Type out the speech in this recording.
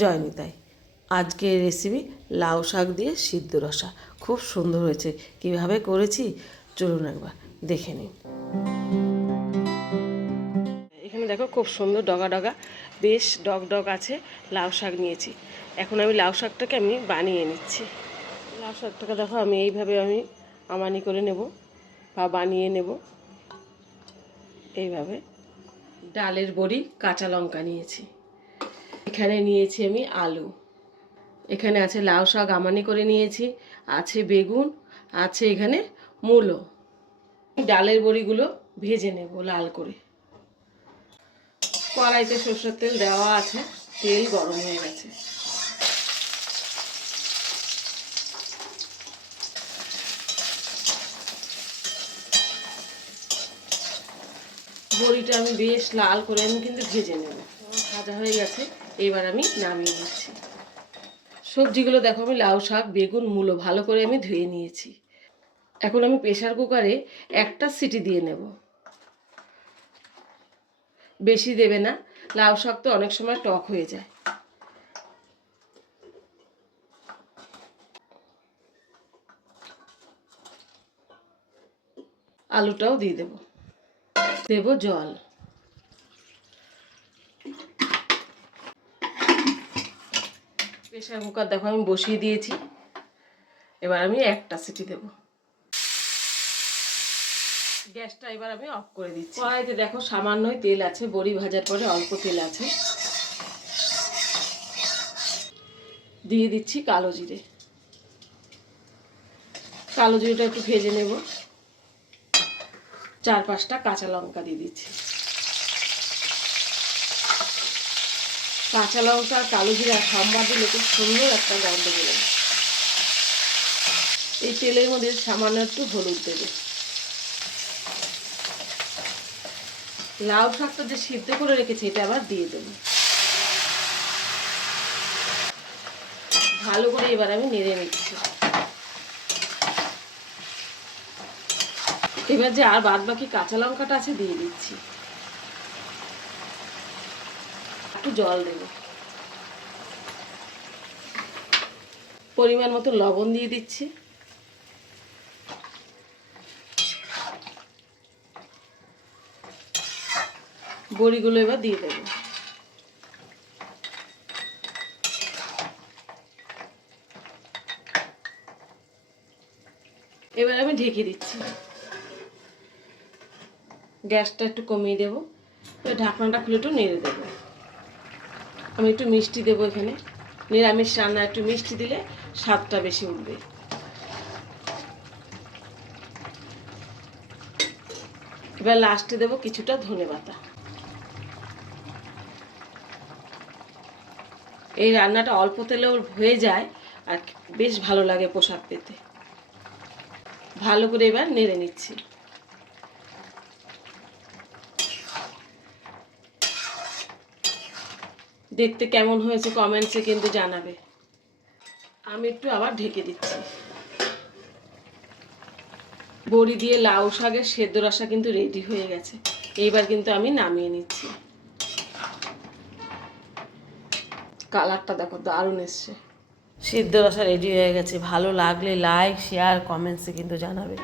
জয়নিতাই। আজকের রেসিপি লাউ শাক দিয়ে সিদ্ধ রসা। খুব সুন্দর হয়েছে। কীভাবে করেছি? চলুন একবার দেখে নিন এখানে দেখো খুব সুন্দর ডগা ডগা। বেশ ডগ ডগ আছে লাউ শাক নিয়েছি। এখন আমি লাউ শাকটাকে আমি বানিয়ে নিচ্ছি। লাউ শাকটাকে দেখো আমি এইভাবে আমি আমানি করে নেব বা বানিয়ে নেব। এইভাবে। ডালের বড়ি কাঁচা লঙ্কা নিয়েছি। এখানে নিয়েছি আমি আলু। এখানে আছে লাউ শাক আমানি করে নিয়েছি, আছে বেগুন, আছে এখানে মূলো। ডালের বড়িগুলো ভেজে নেব লাল করে। কড়াইতে সর্ষের তেল দেওয়া আছে, তেল গরম হয়ে গেছে। বড়িটা আমি বেশ লাল করে আমি কিন্তু ভেজে নেব। ভাজা হয়ে গেছে, এবার আমি নামিয়ে নিচ্ছি। সবজিগুলো দেখো, আমি লাউ শাক, বেগুন, মূলো ভালো করে আমি ধুয়ে নিয়েছি। এখন আমি প্রেশার কুকারে একটা সিটি দিয়ে নেব। বেশি দেবে না, লাউ শাক তো অনেক সময় টক হয়ে যায়। আলুটাও দিয়ে দেব। দেব জল। প্রেশার কুকার দেখো আমি বসিয়ে দিয়েছি। এবার আমি একটা সিটি দেব। গ্যাসটা এবার আমি অফ করে দিচ্ছি। কড়াইতে দেখো সামান্যই তেল আছে, বড়ি ভাজার পরে অল্প তেল আছে। দিয়ে দিচ্ছি কালো জিরে। কালো জিরেটা একটু ভেজে নেব। চার পাঁচটা কাঁচা লঙ্কা দিয়ে দিচ্ছি। কাঁচা লঙ্কা আর কালো জিরা সাম্বার দিলে খুব সুন্দর একটা গন্ধ বেরোবে এই তেলের মধ্যে সামান্য একটু হলুদ দেবে। লাউ শাকটা যে সিদ্ধ করে রেখেছি, এটা আবার দিয়ে দেবো। ভালো করে এবার আমি নেড়ে নিচ্ছি। এবার যে আর বাদ বাকি কাঁচা লঙ্কাটা আছে, দিয়ে দিচ্ছি। একটু জল দেব। পরিমাণ মতো লবণ দিয়ে দিচ্ছি। বড়িগুলো এবার দিয়ে দেবো। এবার আমি ঢেকে দিচ্ছি। গ্যাসটা একটু কমিয়ে দেবো। ঢাকনাটা খুলে একটু নেড়ে দেবো। আমি একটু মিষ্টি দেবো এখানে। নিরামিষ রান্না, একটু মিষ্টি দিলে স্বাদটা বেশি উঠবে। এবার লাস্টে দেবো কিছুটা ধনে পাতা। এই রান্নাটা অল্প তেলেও হয়ে যায় আর বেশ ভালো লাগে পোশাক পেতে। ভালো করে এবার নেড়ে নিচ্ছি। দেখতে কেমন হয়েছে কমেন্টসে কিন্তু জানাবে। আমি একটু আবার ঢেকে দিচ্ছি। বড়ি দিয়ে লাউ শাকের সেদ্ধ রসা কিন্তু রেডি হয়ে গেছে। এইবার কিন্তু আমি নামিয়ে নিচ্ছি। কালারটা দেখো দারুণ এসছে। সিদ্ধ রসা রেডি হয়ে গেছে। ভালো লাগলে লাইক শেয়ার কমেন্টসে কিন্তু জানাবে।